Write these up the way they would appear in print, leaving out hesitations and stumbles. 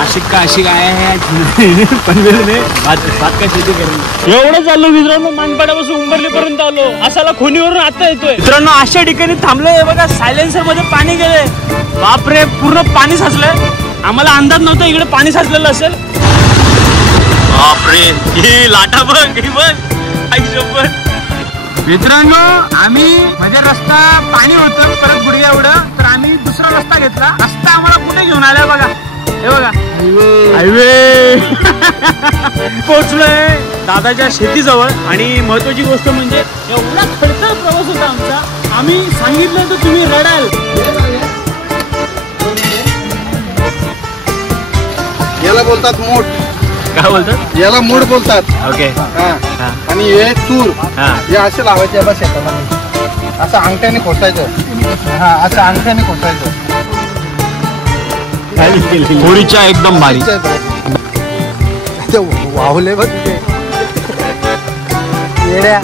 आशिक आहे पनवेल में भात का शेती करेल. एवढं चाललो मित्रांनो, मानपाड्यापासून उंबरलीपर्यंत आलो. असाला खोनीवरून आता येतोय मित्रांनो. अशा ठिकाणी थांबलोय बघा, सायलेन्सर मध्ये पाणी गेले. बापरे, पूर्ण पाणी साचलंय. आम्हाला अंदाज नव्हता इकडे पाणी साचलेलं असेल. बापरे, ही लाटा बघ, ही बघ. मित्रांनो, आम्ही म्हणजे रस्ता पाणी होतं परत गुडघ्या एवढं, तर आम्ही दुसरा रस्ता घेतला. रस्ता आम्हाला कुठे घेऊन आलाय बघा, हे बघा हायवे. पोहोचलोय दादाच्या शेतीजवळ. आणि महत्वाची गोष्ट म्हणजे एवढा खडतर प्रवास होता आमचा. आम्ही सांगितलं तर तुम्ही रडाल. याला बोलतात मूठ. काय बोलतात? याला मूठ बोलतात. ओके. आणि हे तूर हे असे लावायचे बस शेताला. असं अंगठ्याने खोसायचं. हा, असं अंगठ्याने खोसायचं. होळीच्या एकदम भारी वाहुले बघ येड्या.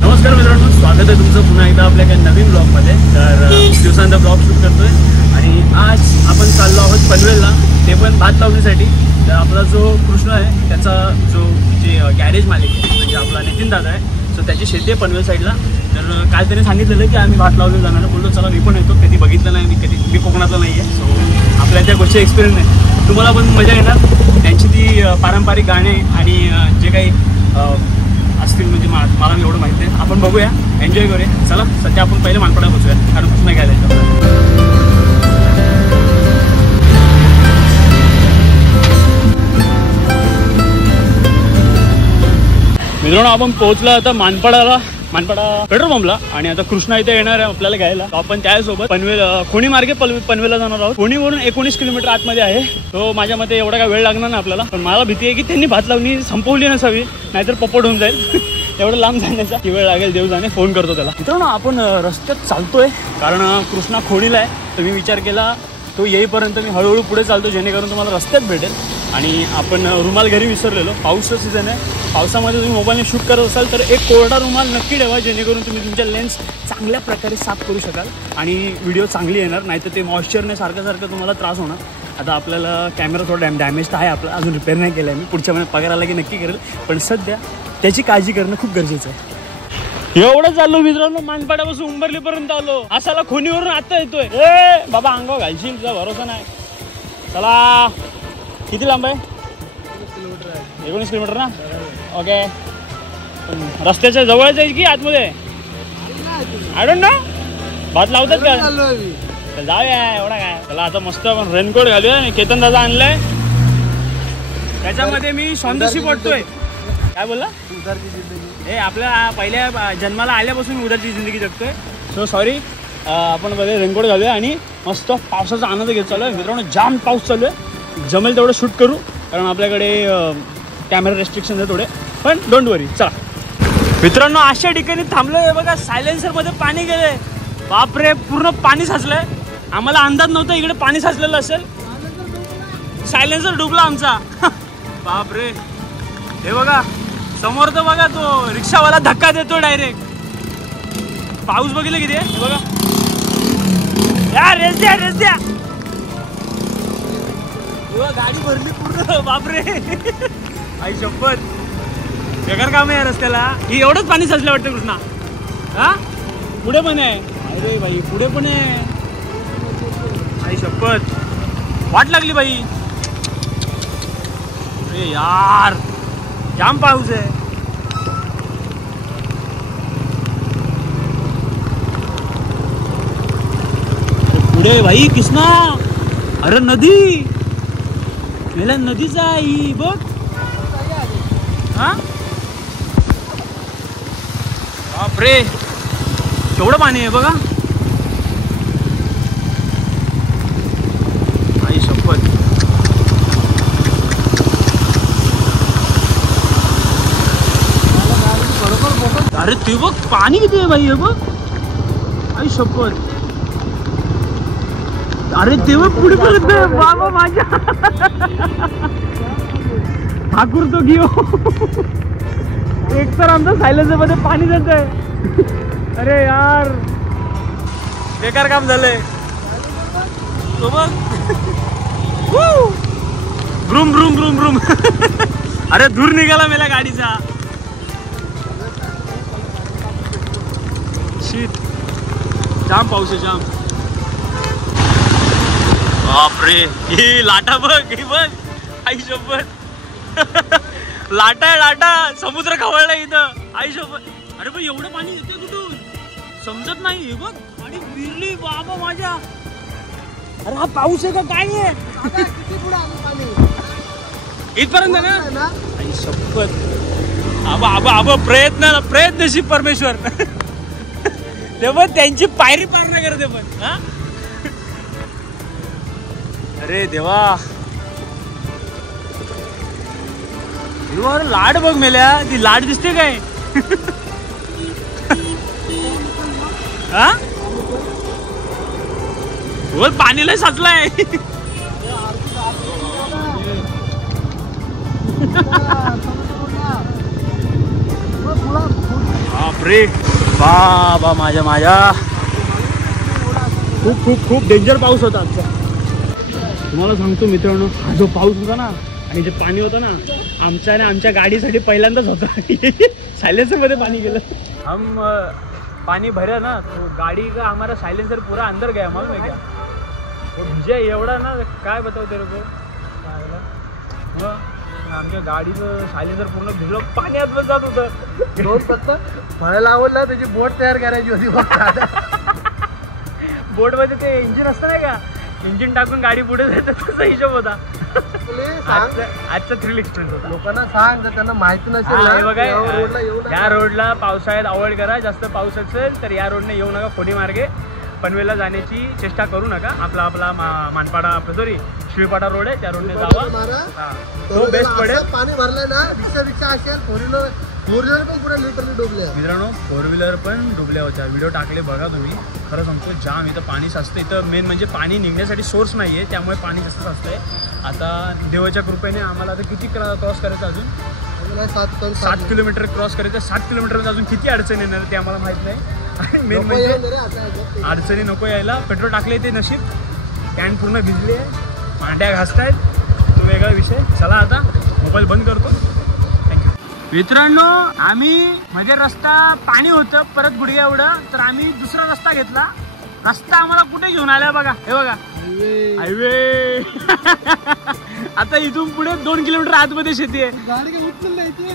नमस्कार मित्रांनो, स्वागत आहे तुमचं पुन्हा एकदा आपल्या काही नवीन ब्लॉगमध्ये. तर दिवसांचा ब्लॉग शूट करतोय आणि आज आपण चाललो आहोत पनवेलला, ते पण भात लावण्यासाठी. तर आपला जो कृष्ण आहे त्याचा जो जे गॅरेज मालिक आहे म्हणजे आपला नितीन दादा आहे, सो त्याची शेती आहे पनवेल साईडला. तर काल त्याने सांगितलेलं की आम्ही भात लावलं जाणार. बोललो चला मी पण येतो. कधी बघितलं नाही मी कोकणातला नाही आहे, सो आपल्या त्या गोष्टी एक्सपिरियन्स नाही. तुम्हाला पण मजा येणार. त्यांची ती पारंपरिक गाणे आणि जे काही असतील म्हणजे मला एवढं माहिती आहे. आपण बघूया, एन्जॉय करूया. चला सध्या आपण पहिले मानपाडा बसूया, कारण कुठं नाही घ्यायला. मित्रांनो, आपण पोहोचलो आता मानपाडा पेट्रोल पंपला. आणि आता कृष्णा इथे येणार आहे आपल्याला घ्यायला. आपण त्यासोबत पनवेल खोणी मार्गे पनवेलला जाणार आहोत. खोणीवरून 19 किलोमीटर आतमध्ये आहे. तो माझ्या मते एवढा काय वेळ लागणार नाही आपल्याला. पण मला भीती आहे की त्यांनी भात लावणी संपवली नसावी, नाहीतर पप्पट होऊन जाईल. एवढं लांब जाण्याचा की वेळ लागेल देव जाणे. फोन करतो त्याला. मित्रांनो, आपण रस्त्यात चालतोय कारण कृष्णा खोणीला आहे. तर मी विचार केला तो येईपर्यंत मी हळूहळू पुढे चालतो, जेणेकरून तुम्हाला रस्त्यात भेटेल. आणि आपण रुमाल घरी विसरलेलो. पाऊसचं सीझन आहे. पावसामध्ये तुम्ही मोबाईलने शूट करत असाल तर एक कोरडा रुमाल नक्की ठेवा, जेणेकरून तुम्ही तुमच्या लेन्स चांगल्या प्रकारे साफ करू शकाल आणि व्हिडिओ चांगली येणार. नाहीतर ते मॉइश्चरने सारखं तुम्हाला त्रास होणार. आता आपल्याला कॅमेरा थोडा डॅमेज तर आहे आपला, अजून रिपेअर नाही केला आहे मी. पुढच्या महिन्यात पगार आला की नक्की करेल. पण सध्या त्याची काळजी करणं खूप गरजेचं आहे. एवढं चाललो मित्रांनो, मानपाड्यापासून उंबरलीपर्यंत आलो. असाला खोनीवरून आता येतोय. ए बाबा, अंगावर घालशील, तुझा भरोसा नाही. चला, किती लांब आहे? 19 किलोमीटर ना. ओके. रस्त्याच्या जवळच आहे की आतमध्ये? I don't know. भात लावतात का? जाऊया, एवढा काय. चला आता मस्त आपण रेनकोट घालूया. केतन दादा आणलाय, त्याच्यामध्ये मी स्वतःशी पडतोय. काय बोलला? हे आपल्या पहिल्या जन्माला आल्यापासून उदरची जिंदगी जगतोय. So sorry. आपण बघा रेनकोट घालूया आणि मस्त पावसाचा आनंद घेत चालू आहे. मित्रांनो, जाम पाऊस चालू आहे. जमेल तेवढं शूट करू, कारण आपल्याकडे कॅमेरा रेस्ट्रिक्शन आहे थोडे. पण डोंट वरी. चला मित्रांनो, अशा ठिकाणी थांबलोय बघा, सायलेन्सर मध्ये पाणी गेलंय. बापरे, पूर्ण पाणी साचलंय. आम्हाला अंदाज नव्हता इकडे पाणी साचलेलं असेल. सायलेन्सर डुबला आमचा. बापरे, हे बघा समोर तर बघा, तो रिक्षावाला धक्का देतो डायरेक्ट. पाऊस बघितलं किती आहे बघा. या रेस द्या. गाडी भरली पूर्ण. बापरे, आई शपथ, बेकार काम आहे या रस्त्याला. ही एवढंच पाणी साचलं वाटतं कृष्णा. हा, पुढे पण आहे. अरे बाई, पुढे पण आहे. आई शपथ, वाट लागली बाई. अरे यार, जाम पाऊस आहे. पुढे भाई कृष्णा. अरे नदी, मेला नदीचा ही बघ. हा, बापरे, केवढं पाणी आहे बघा. आई शपथ. अरे ते बघ पाणी किती आहे भाई, हे बघ. आई शपथ. अरे ते बघ पुढे परत बाबा माझ्या. ठाकूर तो गियो. एक तर आमचं सायलेन्सर मध्ये पाणी जात आहे. अरे यार, बेकार काम झालंय. ब्रूम ब्रूम ब्रूम ब्रूम. अरे दूर निघाला मेला गाडीचा. शीत जाम पाऊस आहे जाम. बापरे ही लाटा बघ ही बघ आई शपथ. लाटा आहे लाटा. समुद्र खवळला इथं आई शपथ. अरे पण एवढं पाणी येते कुठून समजत नाही. हे बघ आणि विरली बाबा माझ्या. अरे हा पाऊस आहे का काय आहे. इथपर्यंत ना आई शपथ. आबा आबा आबा प्रयत्नशील परमेश्वर. ते पण त्यांची पायरी पार नाही करते पण. हा अरे देवा. लाट बघ मेल्या. ती लाट दिसते काय. हा पाणी लय साचलाय. बापरे बाबा माझ्या माझ्या. खूप खूप खूप डेंजर पाऊस होता आजचा. तुम्हाला सांगतो मित्रांनो हा जो पाऊस होता ना आणि जे पाणी होतं ना आमच्या गाडीसाठी पहिल्यांदाच होता. सायलेन्सर मध्ये पाणी गेलं. हम पानी भरा ना तो गाड़ी का हमारा साइलेंसर पूरा अंदर गया मालूम है क्या. वो भिजा एवढा ना काय बताओ तेरे को. आमच्या गाडीचं सायलेन्सर पूर्ण भिजलं. पाणी आतमध्ये जात होतं. दोन फक्त मला आवडला त्याची बोट तयार करायची होती. बोट मध्ये ते इंजिन असतं नाही का. इंजिन टाकून गाडी पुढे जाते तसा हिशोब होता. आजचा थ्रिल एक्सपिरियन्स होता. लोकांना सांग जर त्यांना माहिती नसेल बघा या रोडला पावसाळ्यात अवॉइड करा. जास्त पाऊस असेल तर या रोडने येऊ नका. खोडी मार्गे पनवेलला जाण्याची चेष्टा करू नका. आपला मानपाडा सॉरी शिळपाडा रोड आहे त्या रोडने जावा. तो बेस्ट पडेल. पाणी भरलंय ना रिक्षा असेल फोर व्हीलर पण पुढे लिटरली डुबले. मित्रांनो फोर व्हीलर पण डुबल्या होत्या. व्हिडिओ टाकले बघा तुम्ही. खरं सांगतो जाम इथं पाणी साचतं. इथं मेन म्हणजे पाणी निघण्यासाठी सोर्स नाही आहे त्यामुळे पाणी जास्त साचतंय. आता देवाच्या कृपेने आम्हाला आता किती क्रॉस करायचं अजून 7 किलोमीटर क्रॉस करायचं. 7 किलोमीटरमध्ये अजून किती अडचण येणार ते आम्हाला माहीत नाही. आणि मेन म्हणजे अडचणी नको यायला. पेट्रोल टाकले ते नशीब. कॅन पूर्ण भिजली आहे. मांड्या घासतायत तो वेगळा विषय. चला आता मोबाईल बंद करतो. थँक्यू. मित्रांनो आम्ही म्हणजे रस्ता पाणी होतं परत गुडघ्या एवढं तर आम्ही दुसरा रस्ता घेतला. रस्ता आम्हाला कुठे घेऊन आला बघा. हे बघा हायवे. आता इथून पुढे 2 किलोमीटर आतमध्ये शेती आहे.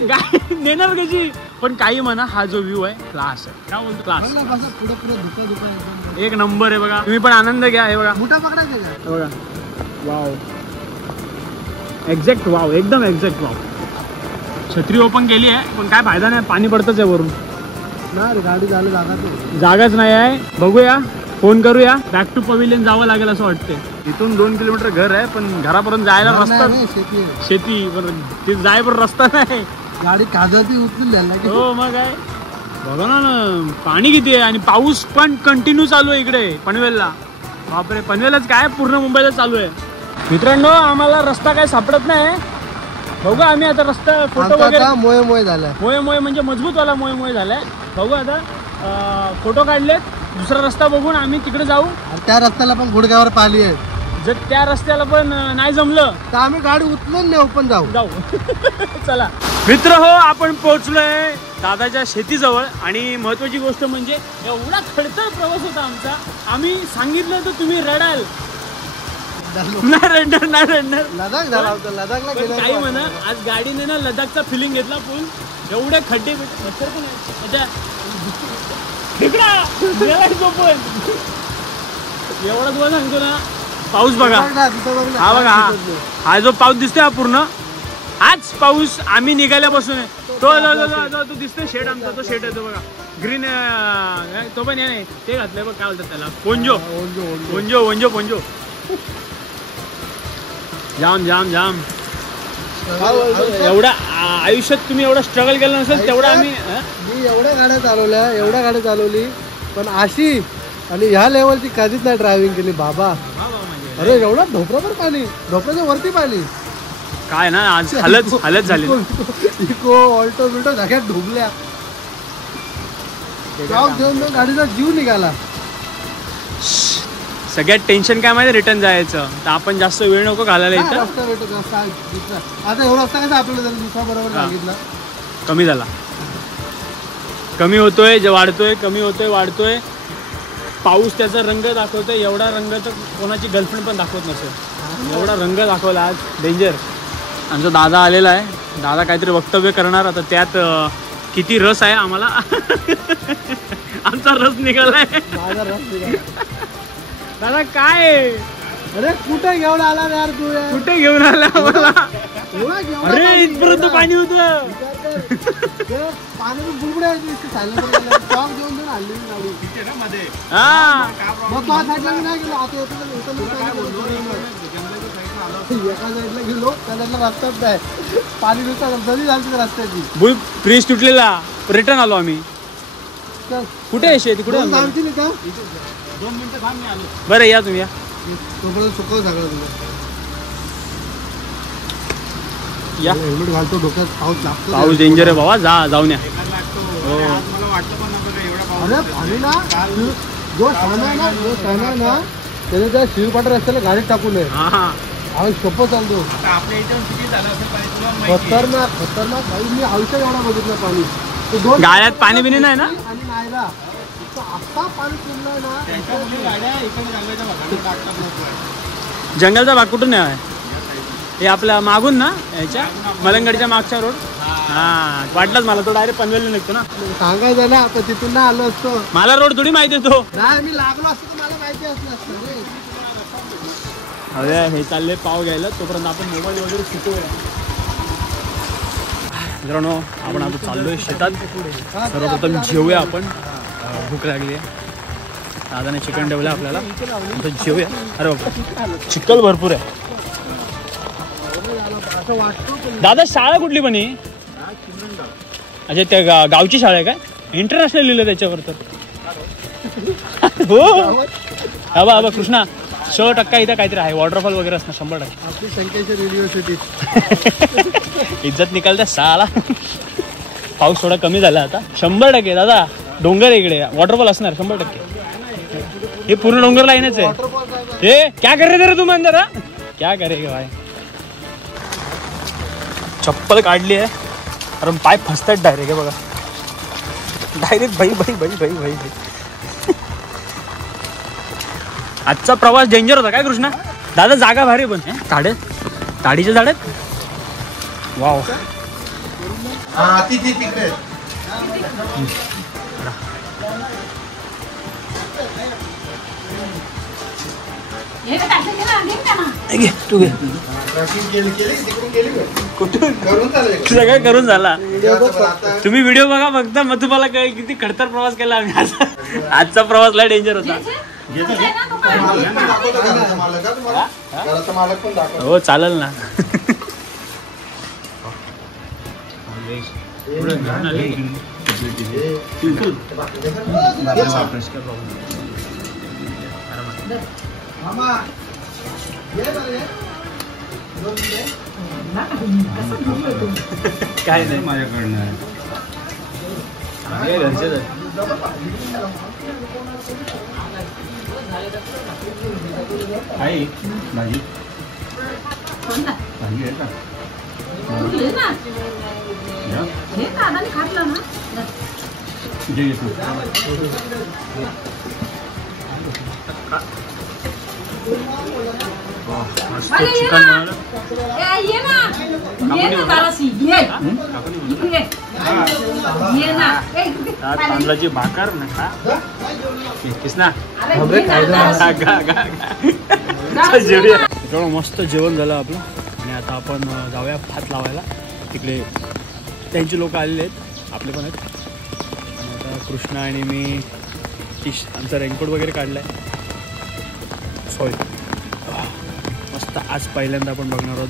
गाडी नेणार कशी. पण काही म्हणा हा जो व्ह्यू आहे क्लास आहे. काय बोलतो क्लास एक नंबर आहे बघा. तुम्ही पण आनंद घ्या. हे बघा मोठा पकडायचा बघा. वाव एक्झॅक्ट वाव एकदम एक्झॅक्ट वाव. छत्री ओपन केली आहे पण काय फायदा नाही. पाणी पडतच आहे वरून. गाडी जागाच नाही आहे. बघूया फोन करूया. बॅक टू पवेलियन जावं लागेल असं वाटतंय. इथून 2 किलोमीटर घर आहे पण घरापर्यंत जायला रस्ता शेती ते जाय पण रस्ता नाही. गाडी कागदी उचलून. हो मग काय बघा ना पाणी किती आहे. आणि पाऊस पण कंटिन्यू चालू आहे इकडे पनवेलला. बापरे पनवेलच काय पूर्ण मुंबईला चालू आहे. मित्रांनो आम्हाला रस्ता काय सापडत नाही. बघू आम्ही आता रस्ता फोटो वगैरे मोये झाला. मोये म्हणजे मजबूतवाला मोये झालाय. बघू आता फोटो काढलेत. दुसरा रस्ता बघून आम्ही तिकडे जाऊ. त्या रस्त्याला पण गुडघ्यावर पाणी आहे. जर त्या रस्त्याला पण नाही जमलं तर आम्ही गाडी उचलून नेऊ पण जाऊ. चला मित्र हो आपण पोहोचलोय दादाच्या शेतीजवळ. आणि महत्वाची गोष्ट म्हणजे एवढा खडतर प्रवास होता आमचा. आम्ही सांगितलं तर तुम्ही रडाल. नाही रडणार. लडाख झाला होता. लडाखला गेलो. काही म्हणा आज गाडीने ना लडाखचा फिलिंग घेतला. फुल एवढे खड्डे मच्छर पण आहे. एवढा तुला सांगतो ना पाऊस बघा. हा बघा हा जो पाऊस दिसतोय हा पूर्ण हाच पाऊस आम्ही निघाल्यापासून आहे. तो दिसतोय शेड आमचा. तो शेड आहे तो बघा ग्रीन. तो पण नाही ते घातलंय बघ काय बोलतात त्याला पोंजो. जाम एवढा आयुष्यात तुम्ही एवढा स्ट्रगल केलं नसेल तेवढा आम्ही. मी एवढ्या गाड्या चालवली पण अशी आणि ह्या लेवलची कधीच नाही ड्रायव्हिंग केली बाबा. अरे एवढा ढोपरावर पाणी. ढोपराच्या वरती पाणी काय ना आज हालत झाली. इको ऑल्टो बिल्टो सगळ्यात डुबल्या. गाव घेऊन गाडीचा जीव निघाला. सगळ्यात टेन्शन काय माहिती रिटर्न जायचं, तर आपण जास्त वेळ नको घालायला इथं. रस्ता भेटत रस्ता दुसरा. आता एवढा रस्ता कसा आपल्याला जरा दुसरा बरोबर सांगितलं. कमी झाला, कमी होतोय, जे वाढतोय, कमी होतोय, वाढतोय. पाऊस त्याचा रंग दाखवतोय. एवढा रंग तर कोणाची गर्लफ्रेंड पण दाखवत नसेल, एवढा रंग दाखवला आज. डेंजर. आमचा दादा आलेला आहे. दादा काहीतरी वक्तव्य करणार. आता त्यात किती रस आहे आम्हाला. आमचा रस निघालाय. माझा रस निघाला. दादा काय, अरे कुठे घेऊन आला यार तू? कुठे घेऊन आला आम्हाला? अरे इथपर्यंत पाणी होतं. पाणी बुडबुडे चॉक घेऊन देऊन हल्ली गाडी. हा मग तो साईडला मी नाही गेलो. आता एका साईडला गेलो, त्या साईडला रस्ताच नाही. पाणी नुसतं जरी झाली रस्त्याची. बुल ब्रिज तुटलेला. रिटर्न आलो आम्ही. कुठे आहे शेती? कुठे सांगते मी का? 2 मिनिटं थांब, मी आलो. बरं या तुम्ही या. तोपर्यंत सुकव सगळं तुला. या. हेल्मेट घालतो डोक्यात. पाऊस लागतो. पाऊस डेंजर आहे बाबा. जाऊन या. अरे पाणी ना जो सहना आहे ना त्याने त्या शिवपाटा रस्त्याला गाडीत टाकू नये. आम्ही सोपं चालतो. खतरनाक भाई. मी आयुष्यात एवढा बघितलं पाणी. गाड्यात पाणी बिनी नाही ना. आणि नाहीला आता पाणी सोडलंय ना. जंगलचा भाग कुठून आहे? हे आपल्या मागून ना, याच्या मलंगडच्या मागच्या रोड. हा वाटलंच मला. तो डायरेक्ट पनवेलला निघतो ना. सांगायचं ना आता तिथून ना आलो असतो. मला रोड थोडी माहिती आहे तो. नाही मी लागलो असतो तर मला माहिती असलं असतं रे. अरे हे चालले पाव घ्यायला. तोपर्यंत आपण मोबाईल वगैरे शिकवूया. मित्रांनो आपण आता चाललोय शेतात. सर्वप्रथम जेवूया आपण. भूक लागली आहे. दादाने चिकन ठेवलं आपल्याला. आता जेवूया. अरे बाबा चिकन भरपूर आहे. दादा शाळा कुठली पण ही? अच्छा त्या गावची शाळा आहे काय? इंटरनॅशनल लिहिलं त्याच्यावर तर. हो हा बा कृष्णा 100% इथं काहीतरी आहे. वॉटरफॉल वगैरे असणार 100%. आपली संकेश्वर युनिव्हर्सिटी. इज्जत निकालते साला. पाऊस थोडा कमी झाला आता. 100% दादा. डोंगर इकडे वॉटरफॉल असणार 100%. हे पूर्ण डोंगर लाईनच आहे. हे क्या कर रहे रे तुम अंदर? क्या करेगा भाई. चप्पल काढली आहे कारण पाय फसतात डायरेक्ट. हे बघा डायरेक्ट भाई भाई भाई भाई भाई भाई. आजचा प्रवास डेंजर होता काय कृष्णा? दादा जागा भारी पण ताडीच्या झाडात. वाव. तिकडे तू घे. सगळं करून झाला. तुम्ही व्हिडिओ बघा फक्त, मग तुम्हाला काय किती खडतर प्रवास केला आम्ही. आजचा प्रवास लय डेंजर होता. हो चालेल ना. काय नाही माझ्याकडनं. आई भाजी आहे का? चिकन तांदळाची भाकर ना किसना. मस्त जेवण झालं आपलं. आणि आता आपण जाऊया भात लावायला. तिकडे त्यांची लोक आलेले आहेत, आपले पण आहेत. आणि आता कृष्णा आणि मी आमचा रेनकोट वगैरे काढला आहे. सॉरी मस्त. आज पहिल्यांदा आपण बघणार आहोत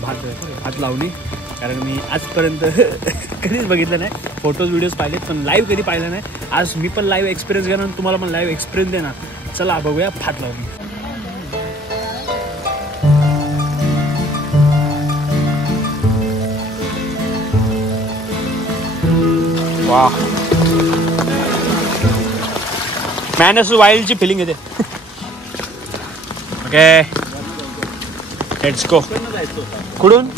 भात लावणी. कारण मी आजपर्यंत कधीच बघितलं नाही. फोटोज व्हिडिओज पाहिलेत पण लाईव्ह कधी पाहिलं नाही. आज मी पण लाईव्ह एक्सपिरियन्स घेणार, तुम्हाला पण लाईव्ह एक्सपिरियन्स देणार. चला बघूया भात लावणी. वा मॅनस वाईल्डची फिलिंग येते. Okay let's go. कुठून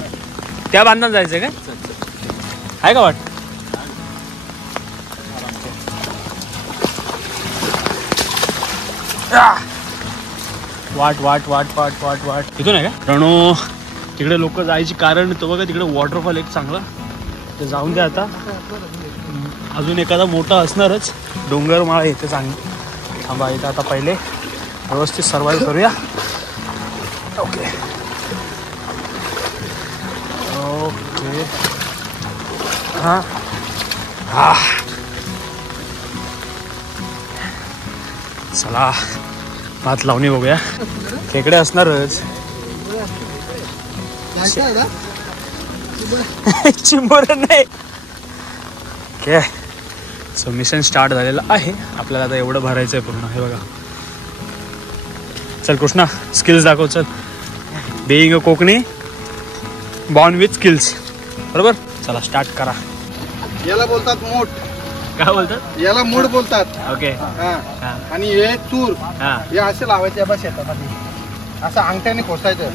त्या बांधून जायचं काय आहे का वाट? वाट वाट वाट वाट वाट वाट तिथून आहे का रणो? तिकडे लोक जायची कारण तो बघा तिकडे वॉटरफॉल एक चांगला ते जाऊन द्या. आता अजून एखादा मोठा असणारच डोंगरमाळा येते चांगली. थांबा इथं आता पहिले व्यवस्थित सर्वाइव्ह करूया. ओके ओके हां हां चला भात लावणी बघूया. खेकडे असणारच. चिंबोर नाही. ओके सो मिशन स्टार्ट झालेलं आहे. आपल्याला आता एवढं भरायचं आहे पूर्ण. हे बघा चल कृष्णा स्किल्स दाखव. चल being a Konkani born with skills. बरोबर चला स्टार्ट करा. याला बोलतात मूठ. काय बोलतात? याला मूठ बोलतात. ओके आणि हे तूर हां हे असे लावायचे बस शेतामध्ये. असं अंगठ्याने खोसायचं.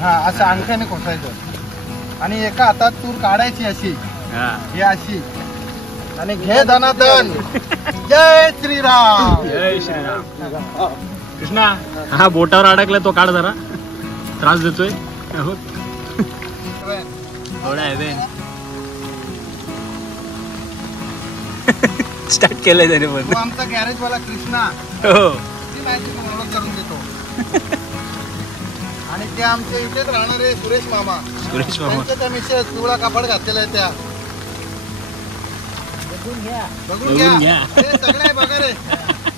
हा असं अंगठ्याने खोसायचं आणि एका हातात तूर काढायची अशी. हे अशी आणि घे धनाधन. जय श्रीराम. जय श्रीराम. कृष्णा हा बोटावर अडकला तो काढ जरा. त्रास देतोय. थोडा आहे स्टार्ट केलंय त्याने पण. तो आमचा गॅरेज वाला कृष्णा. हो ती माहिती ओळख करून देतो. आणि ते आमच्या इथेच राहणारे सुरेश मामा. सुरेश मामा त्यांच्या मिसेस पिवळा कापड घातलेला आहे त्या. बघून घ्या. हे सगळे बघा रे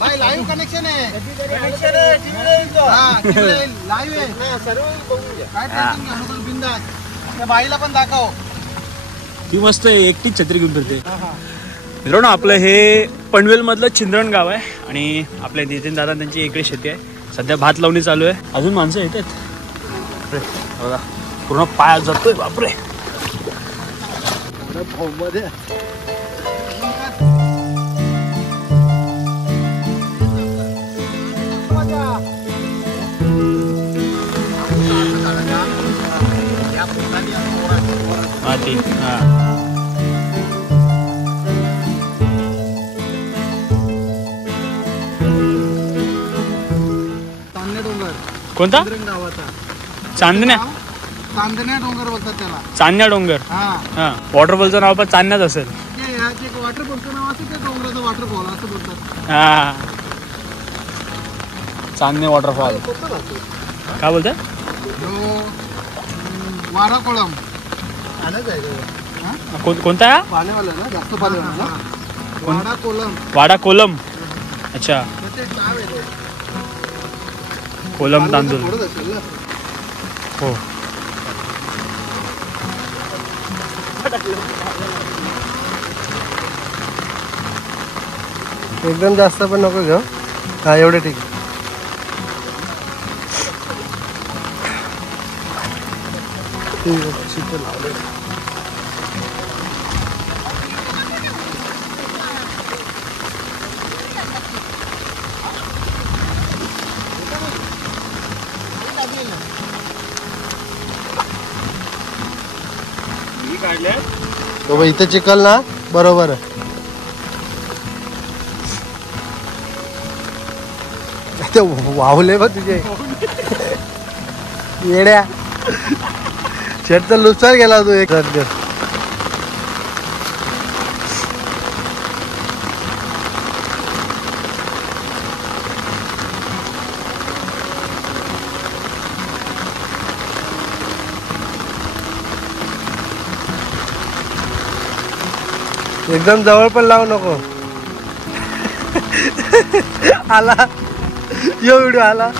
भाई. लाईव्ह कनेक्शन आहे. हा लाईव्ह आहे सर्व. बघून घ्या काय टेन्शन घेऊ नको. बिंदास. त्या बाईला पण दाखव. ती मस्त एकटीच छत्री घेऊन फिरते. मित्रांनो आपलं हे पनवेल मधलं चिंद्रण गाव आहे आणि आपल्या नितीन दादा त्यांची इकडे शेती आहे. सध्या भात लावणी चालू आहे. अजून माणसं येतात बघा. पूर्ण पायात जातोय बापरे. माती हा कोणता? चांदण्या. चांदण्या डोंगर बोलतात त्याला. चांदण्या डोंगर. हा वॉटरफॉलचं नाव पण चांदण्याच असेल. वॉटरफॉलचं नाव असं ते डोंगराचं वॉटरफॉल असं बोलतात. हा चांदणे वॉटरफॉल. काय बोलतात? वाडा कोळम. कोणता? पाण्यावाला ना जास्त पाण्यावाला. वाडा कोलम. वाडा कोलम. अच्छा कोलम तांदूळ. हो एकदम जास्त पण नको घेऊ. हा एवढे ठीक आहे. लावले. तो इथे चिखल ना बरोबर आहे. ते वावले बघ तुझे येड्या. शेत तर लुचार गेला तू एक. एकदम जवळ पण लावू नको. आला यो व्हिडिओ आला.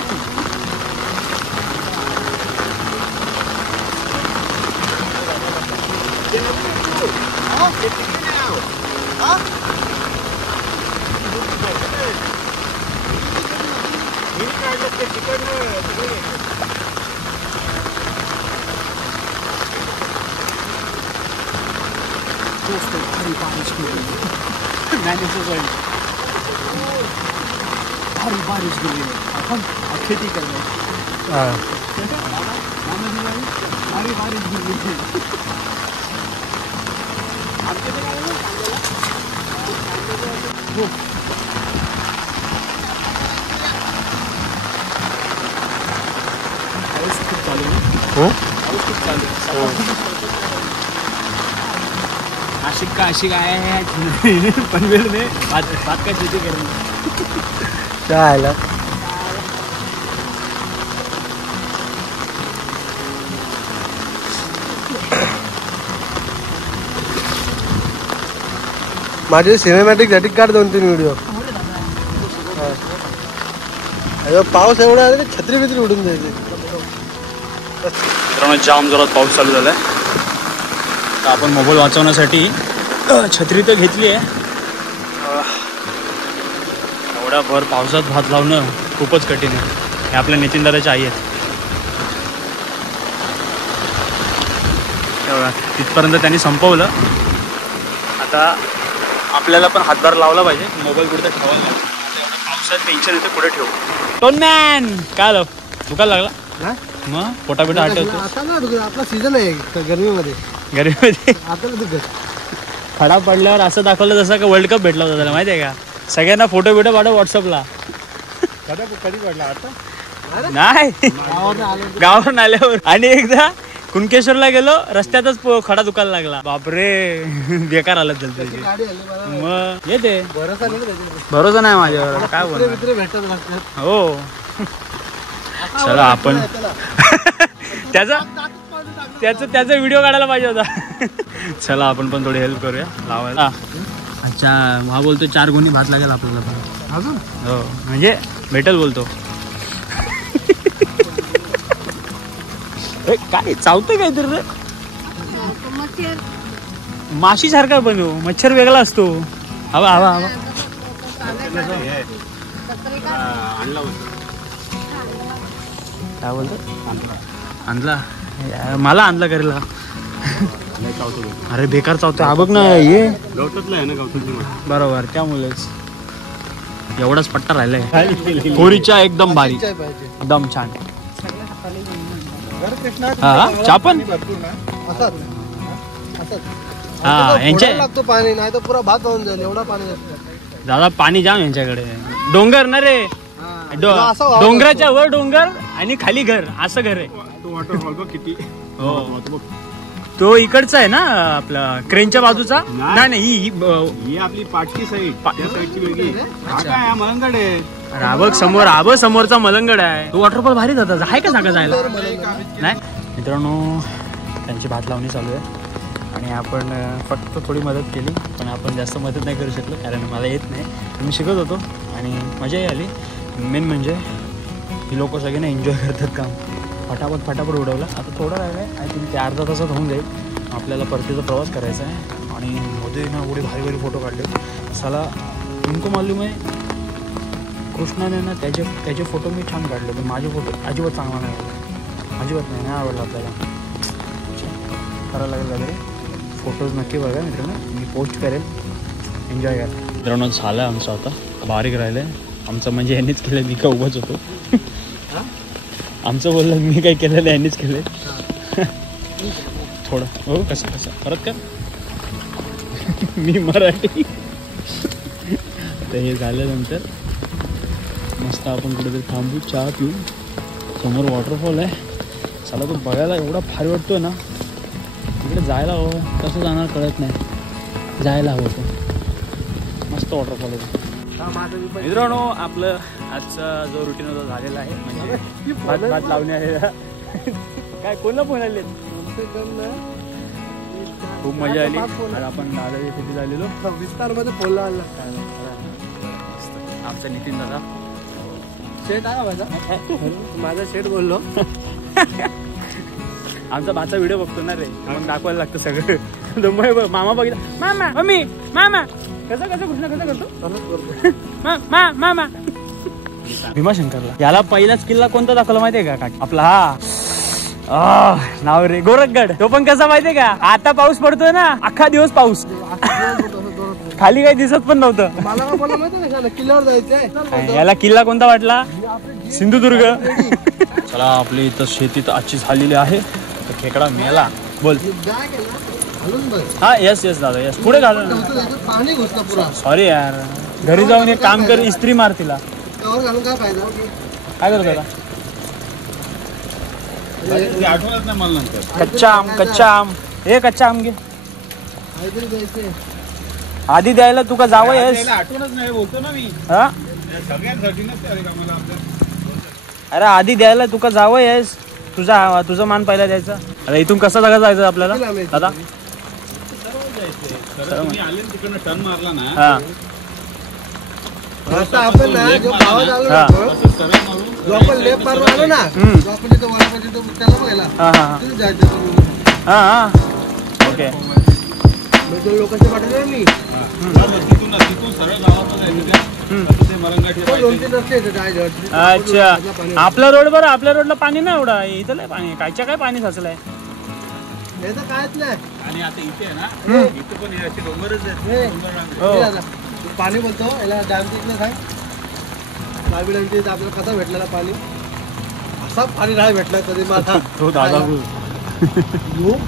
बारिश गिरली आपण खेती करणार बारिश गिरली नाशिक का अशी काय आहे पनवेल में भात का शेती करेंगे चालेल माझे सिनेमॅटिक साठी काढ 2-3 व्हिडिओ पाऊस एवढा आहे की छत्री बित्री उडून जायची मित्रांनो जाम जोरात पाऊस चालू झालाय तर आपण मोबाईल वाचवण्यासाठी छत्री तर घेतली आहे एवढ्या भर पावसात भात लावणं खूपच कठीण आहे हे आपल्या नितीन दादाचे आई आहेत तिथपर्यंत त्यांनी संपवलं आता आपल्याला पण हातभार लावला पाहिजे मोबाईल कुठे ठेवायला लागला एवढं पावसात टेन्शन येतं पुढे ठेवू टोन मॅन काय आलं दुखायला लागला मग पोटा बिटा आठवतो आपला सीझन आहे गरमीमध्ये खडा पडल्यावर असं दाखवलं जसं का वर्ल्ड कप भेटला होता त्याला माहिती आहे का सगळ्यांना फोटो बिटो पाठव व्हॉट्सअपला कधी पडला आता नाही गावावरून आल्यावर आणि एकदा कुणकेश्वरला गेलो रस्त्यातच खडा दुखायला लागला बापरे बेकार आलं त्याची मग येते भरोसा नाही माझ्यावर काय बोलणार हो चला आपण त्याचा व्हिडिओ काढायला पाहिजे होता चला आपण पण थोडी हेल्प करूया लावायला अच्छा हा बोलतो 4 गुणी भात लागेल आपल्याला पण अजून हो म्हणजे भेटेल बोलतो काय चावतोय काहीतरी रे माशी सारखा बनव मच्छर वेगळा असतो हवा हवा हवा काय बोलतो आणला मला आणला करेला अरे बेकार चावतो हा बघ ना ये गवतातला आहे ना गवतातली बरोबर त्यामुळेच एवढाच पट्टा राहिलाय कोरीच्या एकदम भारी एकदम छान हा चापन हा यांच्या लागतो पाणी नाही तर पुरा भात होऊन जाईल एवढा पाणी दादा पाणी जाम यांच्याकडे डोंगर ना रे डोंगराच्या वर डोंगर आणि खाली घर असं घर आहे किती हो तो इकडचा आहे ना आपला क्रेनच्या बाजूचा नाही ही आपली पाठची साईड साईडची वेगळी मलंगड आहे राबग समोरचा मलंगड आहे तो वॉटरफॉल भारी जातात आहे का सांगा जायला नाही मित्रांनो त्यांची भात लावणी चालू आहे आणि आपण फक्त थोडी मदत केली पण आपण जास्त मदत नाही करू शकलो कारण मला येत नाही मी शिकत होतो आणि मजाही आली मेन म्हणजे ही लोक सगळे ना एन्जॉय करतात काम फटाफट उडवलं आता थोडं राहिलं आहे आय थिंक ते अर्धा तासात होऊन जाईल आपल्याला परतीचा प्रवास करायचा आहे आणि मध्ये ना एवढे भारी फोटो काढले साला तुमको मालूम आहे कृष्णाने ना त्याचे फोटो मी छान काढले पण माझे फोटो अजिबात चांगला नाही आवडला अजिबात नाही आवडला आपल्याला करायला लागेल वगैरे फोटोज नक्की बघा मित्रांनो मी पोस्ट करेल एन्जॉय करा मित्रांनो झालं आहे आमचं आता बारीक राहिलं आहे आमचं म्हणजे यांनीच केलं मी का उभाच होतो आमचं बोललं मी काही केलेलं यांनीच केलं थोडं हो कसं परत कर मी मराठी तर हे झाल्यानंतर मस्त आपण कुठेतरी थांबू चहा पिऊ समोर वॉटरफॉल आहे चला तो बघायला एवढा भारी वाटतोय ना तिकडे जायला हवं कसं जाणार कळत नाही जायला हवं तो मस्त वॉटरफॉल आहे मित्रांनो आपलं आजचा जो रुटीन होता झालेला आहे म्हणजे भात लावणे आलेला काय कोणला फोन आले खूप मजा आली आणि आपण दादा तिथे झालेलो विस्तार मध्ये फोन आला आमचा नितीन दादा शेट आहे माझा शेट बोललो आमचा भाचा व्हिडिओ बघतो ना रे मग दाखवायला लागतं सगळं मामा बघितलं मामा मम्मी मामा कसं कृष्ण कसं करतो मामा भीमाशंकरला याला पहिलाच किल्ला कोणता दाखवला माहितीये का काकी आपला हा नाव रे गोरखगड तो पण कसा माहितीये का आता पाऊस पडतोय ना अख्खा दिवस पाऊस खाली काही दिसत पण नव्हतं. मला काय बोलला माहिती आहे किल्ल्यावर जायचंय. याला किल्ला कोणता वाटला? सिंधुदुर्ग. चला आपली इथं शेतीत आजची झालेली आहे. खेकडा मेला. बोल. हा यस यस दादा यस. पुढे घाल. पाणी घुसलं पुरा. सॉरी यार. घरी जाऊन एक काम कर, इस्त्री मार तिला. त्यावर घालून काय फायदा? काय करतो आता? आठवणच नाही मला नंतर. कच्चा आम कच्चा आम. हे कच्चा आम घे. काहीतरी द्यायचंय. आधी द्यायला तुका जावं येस. आठवणच नाही बोलतो ना मी. हा सगळ्यांसाठी नसते कामाला आपल्या. अरे आधी द्यायला तुका जावं येस. तुझा मान पहिला द्यायचा. आता इथून कसा जागा जायचं आपल्याला दादा? तिकडनं टर्न मारला ना. हा आता आपण ना जो गावात आलो ना, जो आपण लेप मारून आलो ना, जो आपण तिथं वारपाची तो त्याला बघायला. हा हा तिथे जायचं. हा हा ओके. मी दोन लोकांचे पाठवले मी. तिथून सरळ गावात अच्छा. आपला रोड बरं, आपल्या रोडला पाणी नाही एवढा. इथं लय पाणी. कायच्या काय पाणी साचलंय. कायच नाही. आणि आता इथे ना इथे पण असे डोंगरच आहेत. पाणी बोलतो याला डॅम तिथलं सांग. बाबीडांची आपल्याला कसा भेटलेला पाणी? असा पाणी नाही भेटला कधी मला. हो दादा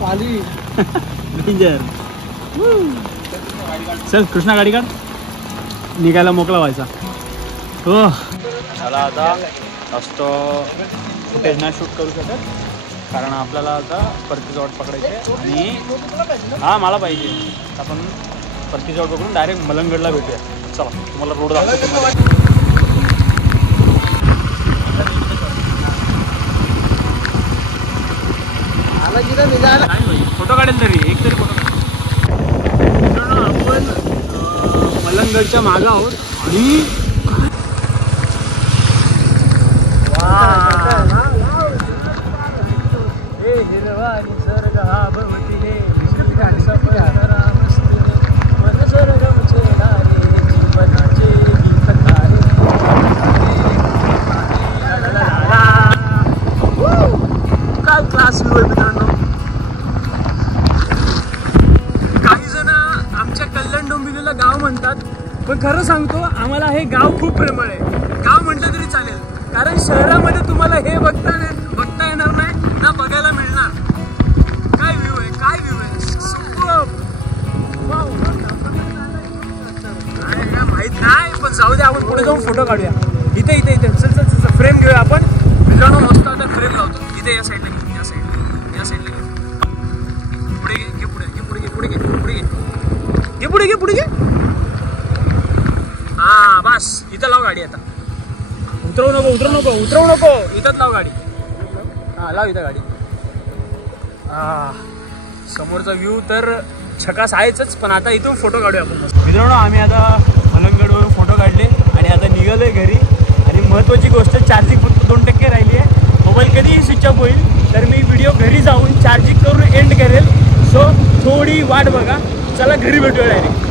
पाणी डेंजर. चल कृष्णा गाडी काढ. निघायला मोकळा व्हायचा. हो मला आता जास्त फुटेज नाही शूट करू शकत, कारण आपल्याला आता परतीचा वाट पकडायचे. आणि हा मला पाहिजे. आपण परतीचा वाट पकडून डायरेक्ट मलंगडला भेटूया. चला तुम्हाला रोड दाखवतो. फोटो काढेल तरी एक तरी फोटो काढेल. आपण मलंगडच्या मागं आहोत. आणि काय क्लास व्ह्यू आहे मित्रांनो. काही जण आमच्या कल्याण डोंबिवलीला गाव म्हणतात, पण खरं सांगतो आम्हाला हे गाव खूप प्रेमळ आहे. गाव म्हटलं तरी चालेल, कारण शहरामध्ये तुम्हाला हे बघता येणार नाही ना बघायला मिळणार. काय व्ह्यू आहे, काय व्ह्यू आहे. माहित नाही, पण जाऊ दे. आपण पुढे जाऊन फोटो काढूया. इथे इथे इथे चल चल चल फ्रेम घेऊया आपण. मित्रांनो मस्त आता फ्रेम लावतो. इथे या साईडला घे, या साईडला घे. पुढे घे पुढे घे पुढे घे पुढे घे पुढे घे घे पुढे घे पुढे घे. हा बस इथं लाव गाडी. आता उतरवू नको इथंच लाव गाडी. हा लाव इथं गाडी. हा समोरचा व्ह्यू तर छकास आहेच, पण आता इथून फोटो काढूया आपण. मित्रांनो आम्ही आता मलंगडवरून फोटो काढले आणि आता निघालोय घरी. आणि महत्त्वाची गोष्ट, चार्जिंग फक्त 2% राहिली आहे. मोबाईल कधीही स्विच ऑफ होईल, तर मी व्हिडिओ घरी जाऊन चार्जिंग करून एंड करेल. सो थोडी वाट बघा. चला घरी भेटूया डायरेक्ट.